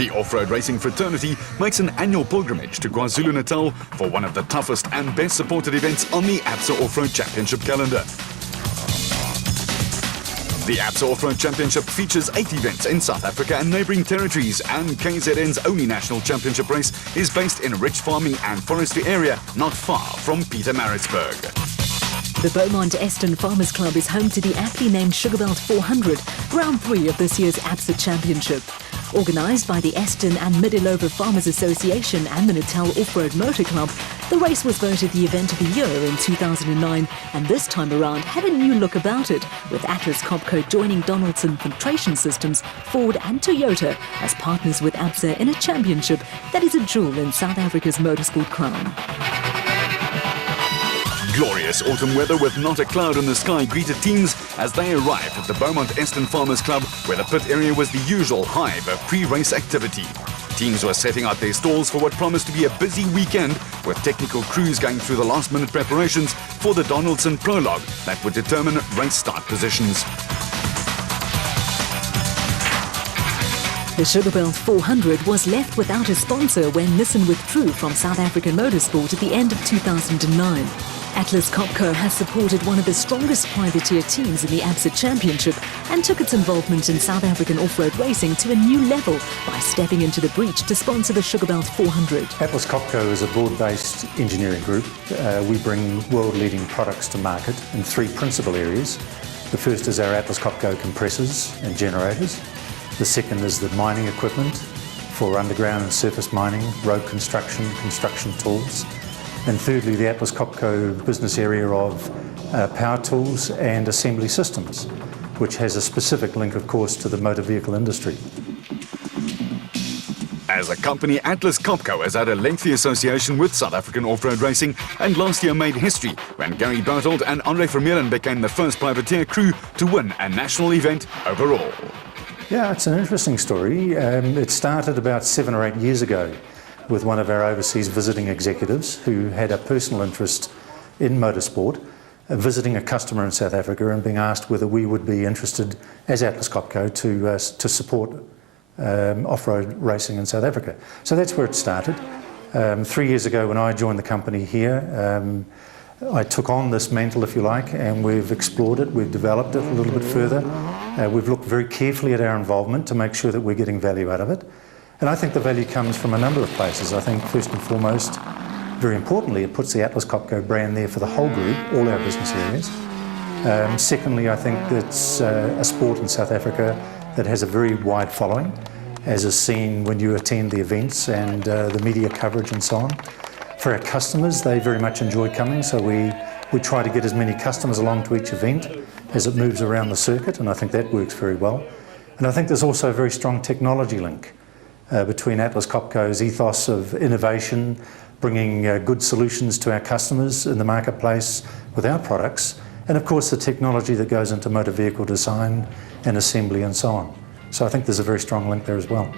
The off-road racing fraternity makes an annual pilgrimage to KwaZulu-Natal for one of the toughest and best supported events on the ABSA Off-Road Championship calendar. The ABSA Off-Road Championship features 8 events in South Africa and neighbouring territories, and KZN's only national championship race is based in a rich farming and forestry area not far from Pietermaritzburg. The Beaumont Eston Farmers Club is home to the aptly named Sugarbelt 400, round 3 of this year's ABSA Championship. Organised by the Eston and Middellover Farmers Association and the Natal Off-Road Motor Club, the race was voted the event of the year in 2009, and this time around had a new look about it, with Atlas Copco joining Donaldson Filtration Systems, Ford and Toyota as partners with ABSA in a championship that is a jewel in South Africa's motorsport crown. Glorious autumn weather with not a cloud in the sky greeted teams as they arrived at the Beaumont Eston Farmers Club, where the pit area was the usual hive of pre-race activity. Teams were setting out their stalls for what promised to be a busy weekend, with technical crews going through the last-minute preparations for the Donaldson prologue that would determine race start positions. The Sugarbelt 400 was left without a sponsor when Nissan withdrew from South African motorsport at the end of 2009. Atlas Copco has supported one of the strongest privateer teams in the ABSA Championship and took its involvement in South African off-road racing to a new level by stepping into the breach to sponsor the Sugarbelt 400. Atlas Copco is a broad-based engineering group. We bring world-leading products to market in 3 principal areas. The first is our Atlas Copco compressors and generators. The second is the mining equipment for underground and surface mining, road construction, construction tools. And thirdly, the Atlas Copco business area of power tools and assembly systems, which has a specific link, of course, to the motor vehicle industry. As a company, Atlas Copco has had a lengthy association with South African off-road racing, and last year made history when Gary Berthold and Andre Vermeulen became the first privateer crew to win a national event overall. Yeah, it's an interesting story. It started about 7 or 8 years ago with one of our overseas visiting executives who had a personal interest in motorsport, visiting a customer in South Africa and being asked whether we would be interested as Atlas Copco to support off-road racing in South Africa. So that's where it started. 3 years ago when I joined the company here, I took on this mantle, if you like, and we've explored it, we've developed it a little bit further. We've looked very carefully at our involvement to make sure that we're getting value out of it. And I think the value comes from a number of places. I think first and foremost, very importantly, it puts the Atlas Copco brand there for the whole group, all our business areas. Secondly, I think it's a sport in South Africa that has a very wide following, as is seen when you attend the events and the media coverage and so on. For our customers, they very much enjoy coming, so we try to get as many customers along to each event as it moves around the circuit, and I think that works very well. And I think there's also a very strong technology link between Atlas Copco's ethos of innovation, bringing good solutions to our customers in the marketplace with our products, and of course the technology that goes into motor vehicle design and assembly and so on. So I think there's a very strong link there as well.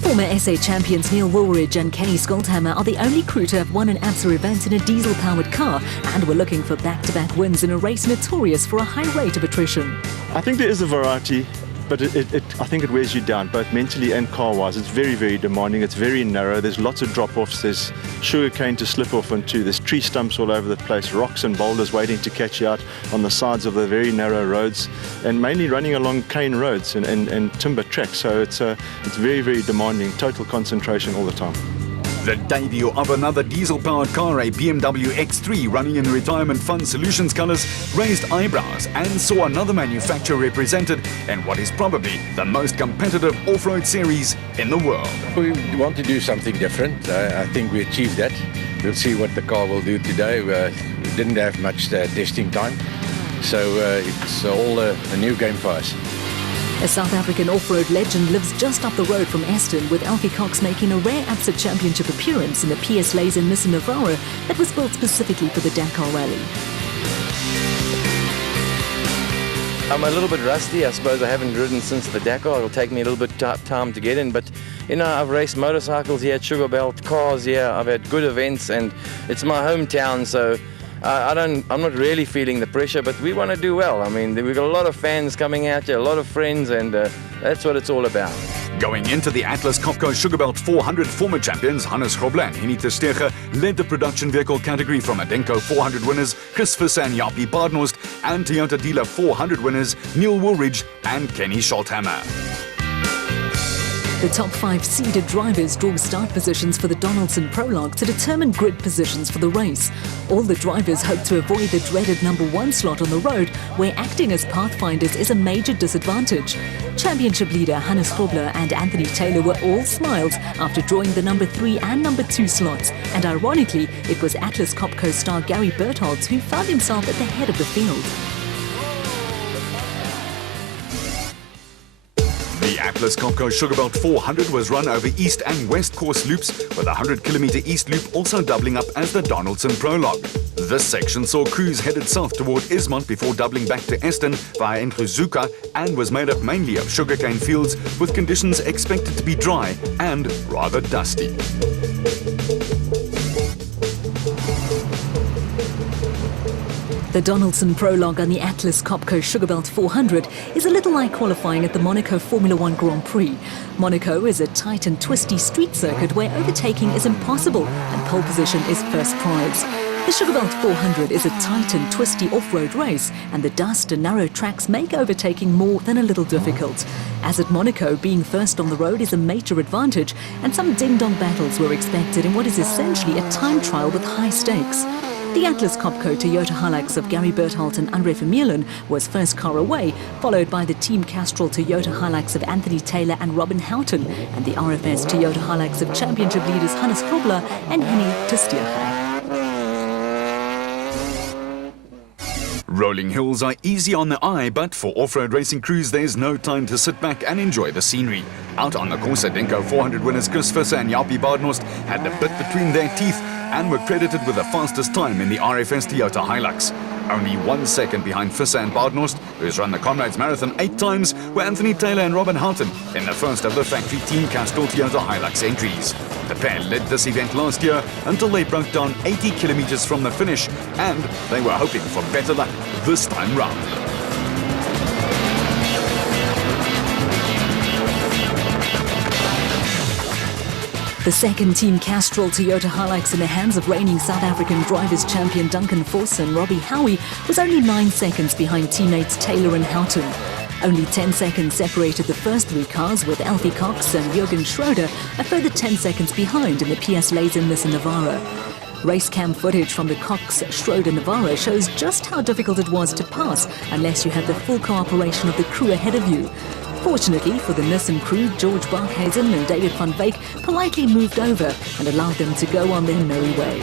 Former SA champions Neil Woolridge and Kenny Skolthammer are the only crew to have won an ABSA event in a diesel-powered car, and were looking for back-to-back wins in a race notorious for a high rate of attrition. I think there is a variety, but I think it wears you down, both mentally and car-wise. It's very, very demanding. It's very narrow. There's lots of drop-offs. There's sugarcane to slip off onto. There's tree stumps all over the place, rocks and boulders waiting to catch you out on the sides of the very narrow roads, and mainly running along cane roads and timber tracks. So it's very, very demanding. Total concentration all the time. The debut of another diesel-powered car, a BMW X3 running in retirement fund solutions colours, raised eyebrows and saw another manufacturer represented in what is probably the most competitive off-road series in the world. We want to do something different. I think we achieved that. We'll see what the car will do today. We didn't have much testing time, so it's all a new game for us. A South African off-road legend lives just up the road from Eston, with Alfie Cox making a rare ABSA Championship appearance in the PS Laser Nissan Navara that was built specifically for the Dakar Rally. I'm a little bit rusty. I suppose I haven't ridden since the Dakar. It'll take me a little bit time to get in, but you know, I've raced motorcycles here at Sugarbelt, cars here. I've had good events, and it's my hometown, so I'm not really feeling the pressure, but we want to do well. I mean, we've got a lot of fans coming out here, a lot of friends, and that's what it's all about. Going into the Atlas Copco Sugarbelt 400, former champions Hannes Grobler and Henny ter Steege led the production vehicle category from Adenko 400 winners Chris Visser and Jaapie Baardenhorst, and Toyota Dealer 400 winners Neil Woolridge and Kenny Scholthammer. The top 5 seeded drivers draw start positions for the Donaldson prologue to determine grid positions for the race. All the drivers hope to avoid the dreaded number 1 slot on the road, where acting as pathfinders is a major disadvantage. Championship leader Hannes Grobler and Anthony Taylor were all smiles after drawing the number 3 and number 2 slots. And ironically, it was Atlas Copco star Gary Bertholdt who found himself at the head of the field. The Atlas Copco Sugarbelt 400 was run over east and west course loops, with a 100-kilometre east loop also doubling up as the Donaldson prologue. This section saw crews headed south toward Ismont before doubling back to Eston via Ngquzuka, and was made up mainly of sugarcane fields, with conditions expected to be dry and rather dusty. The Donaldson prologue on the Atlas Copco Sugarbelt 400 is a little like qualifying at the Monaco Formula 1 Grand Prix. Monaco is a tight and twisty street circuit where overtaking is impossible and pole position is first prize. The Sugarbelt 400 is a tight and twisty off-road race, and the dust and narrow tracks make overtaking more than a little difficult. As at Monaco, being first on the road is a major advantage, and some ding-dong battles were expected in what is essentially a time trial with high stakes. The Atlas Copco Toyota Hilux of Gary Bertholdt and Andre Vermeulen was first car away, followed by the Team Castrol Toyota Hilux of Anthony Taylor and Robin Houghton, and the RFS Toyota Hilux of championship leaders Hannes Grobler and Henny ter Steege. Rolling hills are easy on the eye, but for off-road racing crews, there's no time to sit back and enjoy the scenery. Out on the course, Adenko 400 winners Chris Visser and Jaapie Baardenhorst had the bit between their teeth and were credited with the fastest time in the RFS Toyota Hilux. Only 1 second behind Visser and Baardenhorst, who's run the Comrades Marathon 8 times, were Anthony Taylor and Robin Houghton in the first of the factory Team Castrol Toyota Hilux entries. The pair led this event last year until they broke down 80 kilometers from the finish, and they were hoping for better luck this time round. The second Team Castrol Toyota Hilux in the hands of reigning South African Drivers' Champion Duncan Force and Robbie Howie was only 9 seconds behind teammates Taylor and Houghton. Only 10 seconds separated the first 3 cars, with Alfie Cox and Jürgen Schroeder a further 10 seconds behind in the PS Laser Nissan Navara. Race cam footage from the Cox-Schroeder Navara shows just how difficult it was to pass unless you had the full cooperation of the crew ahead of you. Fortunately for the Nissan crew, George Barkhuizen and David van Wyk politely moved over and allowed them to go on their merry way.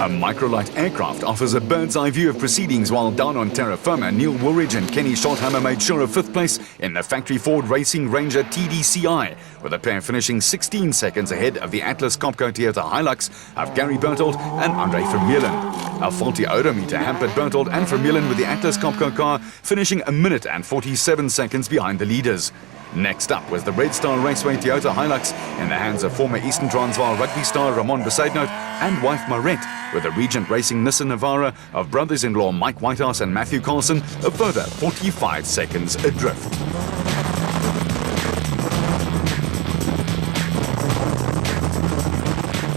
A microlight aircraft offers a bird's-eye view of proceedings, while down on terra firma, Neil Woolridge and Kenny Scholthammer made sure of 5th place in the factory Ford Racing Ranger TDCI, with the pair finishing 16 seconds ahead of the Atlas Copco Toyota Hilux of Gary Bertholdt and Andre Vermeulen. A faulty odometer hampered Bertholdt and Vermeulen, with the Atlas Copco car finishing 1 minute and 47 seconds behind the leaders. Next up was the Red Star Raceway Toyota Hilux in the hands of former Eastern Transvaal rugby star Ramon Besaidnout and wife Marette, with the Regent Racing Nissan Navara of brothers-in-law Mike Whitehouse and Matthew Carlson a further 45 seconds adrift.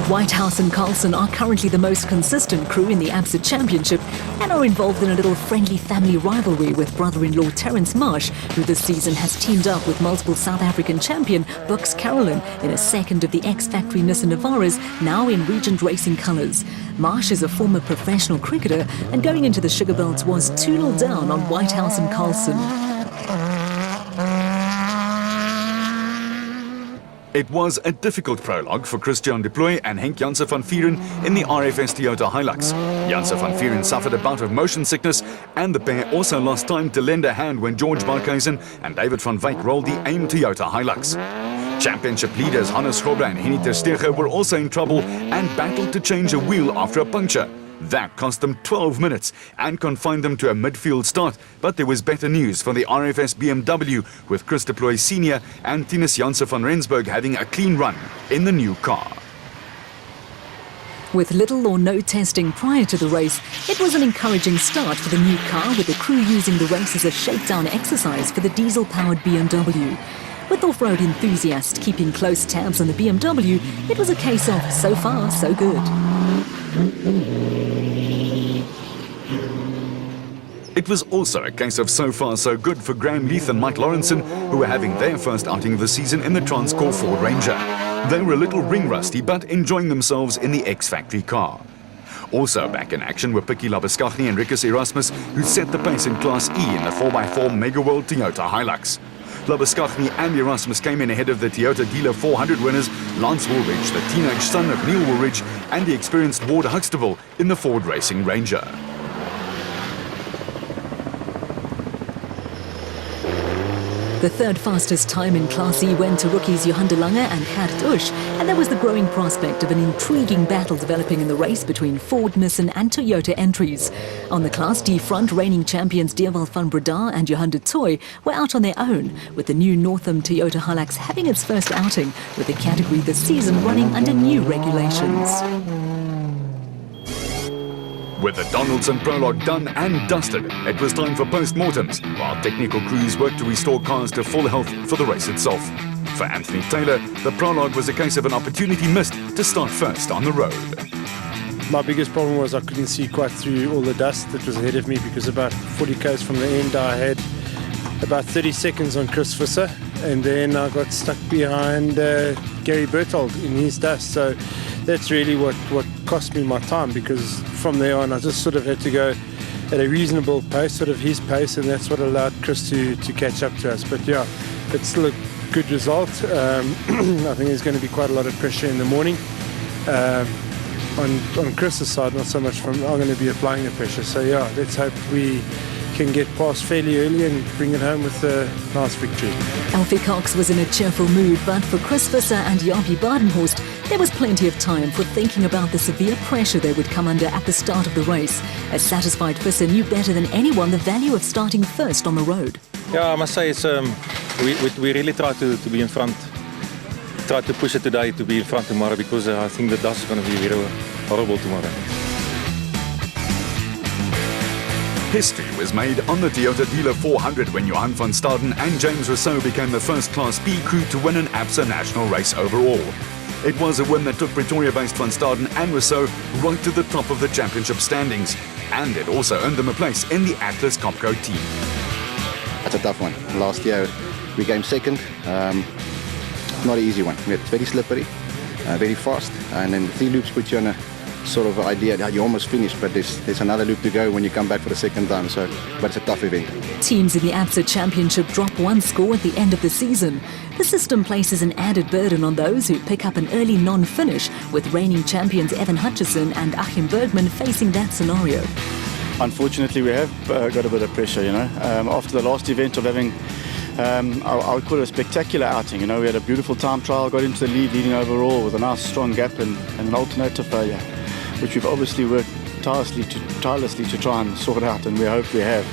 Whitehouse and Carlson are currently the most consistent crew in the ABSA Championship and are involved in a little friendly family rivalry with brother-in-law Terence Marsh, who this season has teamed up with multiple South African champion Bux Carolyn in a second of the ex-factory Nissan Navaras, now in Regent Racing colours. Marsh is a former professional cricketer, and going into the Sugarbelt was 2-0 down on Whitehouse and Carlson. It was a difficult prologue for Christian de Plooy and Henk Janse van Vieren in the RFS Toyota Hilux. Janse van Vieren suffered a bout of motion sickness, and the pair also lost time to lend a hand when George Barkhuizen and David van Wyk rolled the AIM Toyota Hilux. Championship leaders Hannes Grobler and Henny ter Steege were also in trouble and battled to change a wheel after a puncture. That cost them 12 minutes and confined them to a midfield start. But there was better news for the RFS BMW, with Chris de Plooy Sr. and Tinus Janse van Rensburg having a clean run in the new car. With little or no testing prior to the race, it was an encouraging start for the new car, with the crew using the race as a shakedown exercise for the diesel-powered BMW. With off-road enthusiasts keeping close tabs on the BMW, it was a case of so far, so good. It was also a case of so far so good for Graham Leith and Mike Lawrenson, who were having their first outing of the season in the Transcore Ford Ranger. They were a little ring rusty, but enjoying themselves in the X-Factory car. Also back in action were Picky Labuskaghni and Rikus Erasmus, who set the pace in Class E in the 4x4 Mega World Toyota Hilux. Labuskaghni and Erasmus came in ahead of the Toyota Dealer 400 winners, Lance Woolridge, the teenage son of Neil Woolridge, and the experienced Ward Huxtable in the Ford Racing Ranger. The third fastest time in Class E went to rookies Johan de Lange and Gert Usch, and there was the growing prospect of an intriguing battle developing in the race between Ford, Nissan and Toyota entries. On the Class D front, reigning champions Dierwald van Breda and Johan de Toy were out on their own, with the new Northam Toyota Hilux having its first outing, with the category this season running under new regulations. With the Donaldson prologue done and dusted, it was time for post-mortems, while technical crews worked to restore cars to full health for the race itself. For Anthony Taylor, the prologue was a case of an opportunity missed to start first on the road. My biggest problem was I couldn't see quite through all the dust that was ahead of me, because about 40 k's from the end I had about 30 seconds on Chris Visser, and then I got stuck behind Gary Berthold in his dust. So that's really what cost me my time, because from there on I just sort of had to go at a reasonable pace, sort of his pace, and that's what allowed Chris to catch up to us. But yeah, it's still a good result. I think there's going to be quite a lot of pressure in the morning. On Chris's side, not so much from, I'm going to be applying the pressure. So yeah, let's hope we can get past fairly early and bring it home with a nice victory. Alfie Cox was in a cheerful mood, but for Chris Visser and Jaapie Badenhorst, there was plenty of time for thinking about the severe pressure they would come under at the start of the race. A satisfied Visser knew better than anyone the value of starting first on the road. Yeah, I must say it's we really try to be in front, try to push it today to be in front tomorrow, because I think the dust is going to be very horrible tomorrow. History was made on the Toyota Dealer 400 when Johan van Staden and James Rousseau became the first Class B crew to win an ABSA national race overall. It was a win that took Pretoria-based van Staden and Rousseau right to the top of the championship standings, and it also earned them a place in the Atlas Copco team. That's a tough one. Last year we came second. Not an easy one. It's very slippery, very fast, and then 3 loops put you on a sort of idea that you almost finished, but there's another loop to go when you come back for the second time. So, but it's a tough event. Teams in the ABSA Championship drop one score at the end of the season. The system places an added burden on those who pick up an early non-finish, with reigning champions Evan Hutchison and Achim Bergman facing that scenario. Unfortunately, we have got a bit of pressure, you know. After the last event of having, I would call it a spectacular outing. You know, we had a beautiful time trial, got into the lead, leading overall with a nice strong gap and an alternator failure, which we've obviously worked tirelessly to try and sort out, and we hope we have.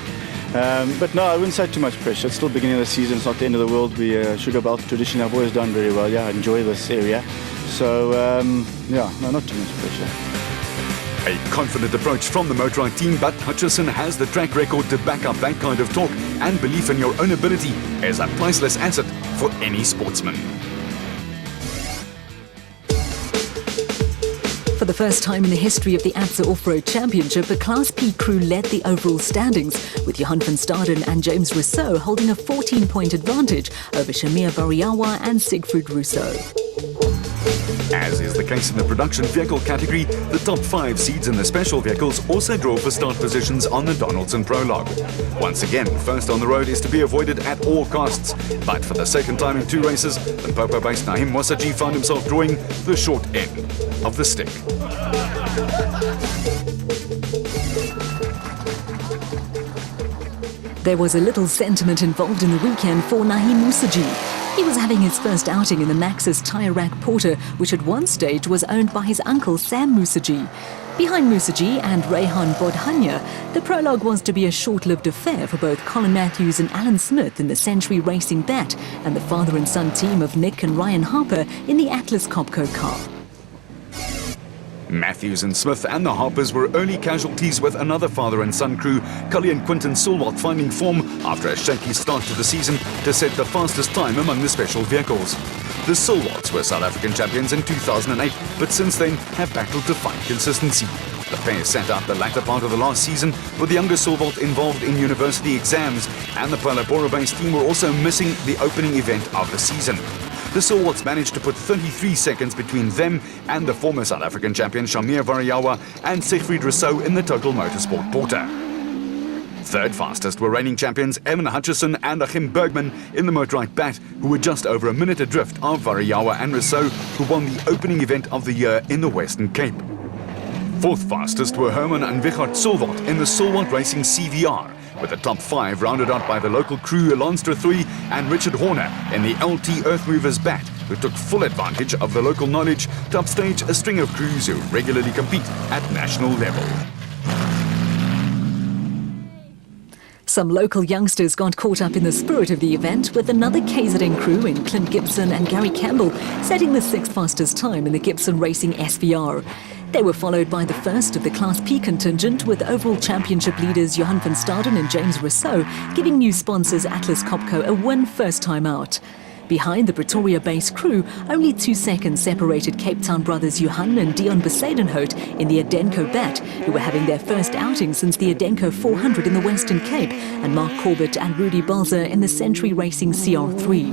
But no, I wouldn't say too much pressure. It's still the beginning of the season. It's not the end of the world. We Sugarbelt traditionally have always done very well. Yeah, I enjoy this area. So yeah, no, not too much pressure. A confident approach from the Motorrad team, but Hutchison has the track record to back up that kind of talk, and belief in your own ability is a priceless asset for any sportsman. For the first time in the history of the ABSA Off-Road Championship, a Class P crew led the overall standings, with Johan van Staden and James Rousseau holding a 14-point advantage over Shamir Variawa and Siegfried Rousseau. As is the case in the production vehicle category, the top 5 seeds in the special vehicles also draw for start positions on the Donaldson prologue. Once again, first on the road is to be avoided at all costs, but for the second time in 2 races, the Popo-based Naheem Wasaji found himself drawing the short end of the stick. There was a little sentiment involved in the weekend for Naheem Wasaji. He was having his first outing in the Maxxis Tyre Rack Porter, which at one stage was owned by his uncle Sam Musaji. Behind Musaji and Rehan Bodhanya, the prologue was to be a short-lived affair for both Colin Matthews and Alan Smith in the Century Racing Bat and the father and son team of Nick and Ryan Harper in the Atlas Copco car. Matthews and Smith and the Harpers were early casualties, with another father and son crew, Cully and Quinton Sulwalt, finding form after a shaky start to the season to set the fastest time among the special vehicles. The Sulwalts were South African champions in 2008, but since then have battled to find consistency. The pair sat out the latter part of the last season, with the younger Sulwalt involved in university exams, and the Palapora-based team were also missing the opening event of the season. The Sulwalts managed to put 33 seconds between them and the former South African champion Shamir Variawa and Siegfried Rousseau in the Total Motorsport Porter. Third fastest were reigning champions Evan Hutchison and Achim Bergman in the Motorite Bat, who were just over a minute adrift of Variawa and Rousseau, who won the opening event of the year in the Western Cape. Fourth fastest were Herman and Wichard Sulwalt in the Sulwalt Racing CVR, with the top 5 rounded out by the local crew Lance Three and Richard Horner in the LT Earthmovers Bat, who took full advantage of the local knowledge to upstage a string of crews who regularly compete at national level. Some local youngsters got caught up in the spirit of the event, with another KZN crew in Clint Gibson and Gary Campbell setting the 6th fastest time in the Gibson Racing SVR. They were followed by the first of the Class P contingent, with overall championship leaders Johan van Staden and James Rousseau giving new sponsors Atlas Copco a win first time out. Behind the Pretoria-based crew, only 2 seconds separated Cape Town brothers Johan and Dion Besadenhout in the Adenco Bat, who were having their first outing since the Adenco 400 in the Western Cape, and Mark Corbett and Rudy Balzer in the Century Racing CR3.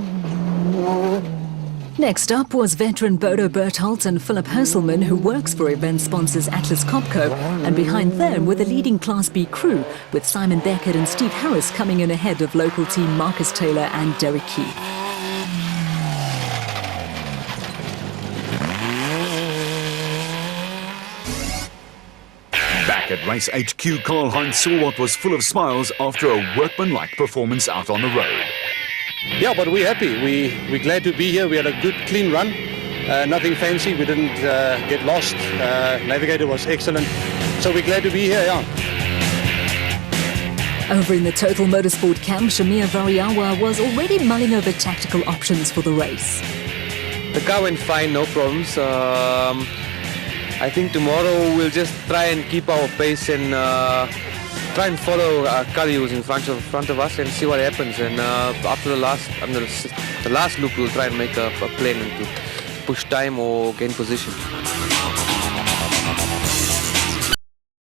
Next up was veteran Bodo Bertholdt and Philip Herselman, who works for event sponsors Atlas Copco, and behind them were the leading Class B crew, with Simon Beckett and Steve Harris coming in ahead of local team Marcus Taylor and Derek Keith. Back at Race HQ, Karl-Heinz Sulwalt was full of smiles after a workmanlike performance out on the road. Yeah, but we're happy. We're glad to be here. We had a good, clean run. Nothing fancy. We didn't get lost. Navigator was excellent. So we're glad to be here, yeah. Over in the Total Motorsport camp, Shamir Variawa was already mulling over tactical options for the race. The car went fine, no problems. I think tomorrow we'll just try and keep our pace and try and follow Cully, who's in front of us, and see what happens. And after the last loop, we'll try and make a plan and to push time or gain position.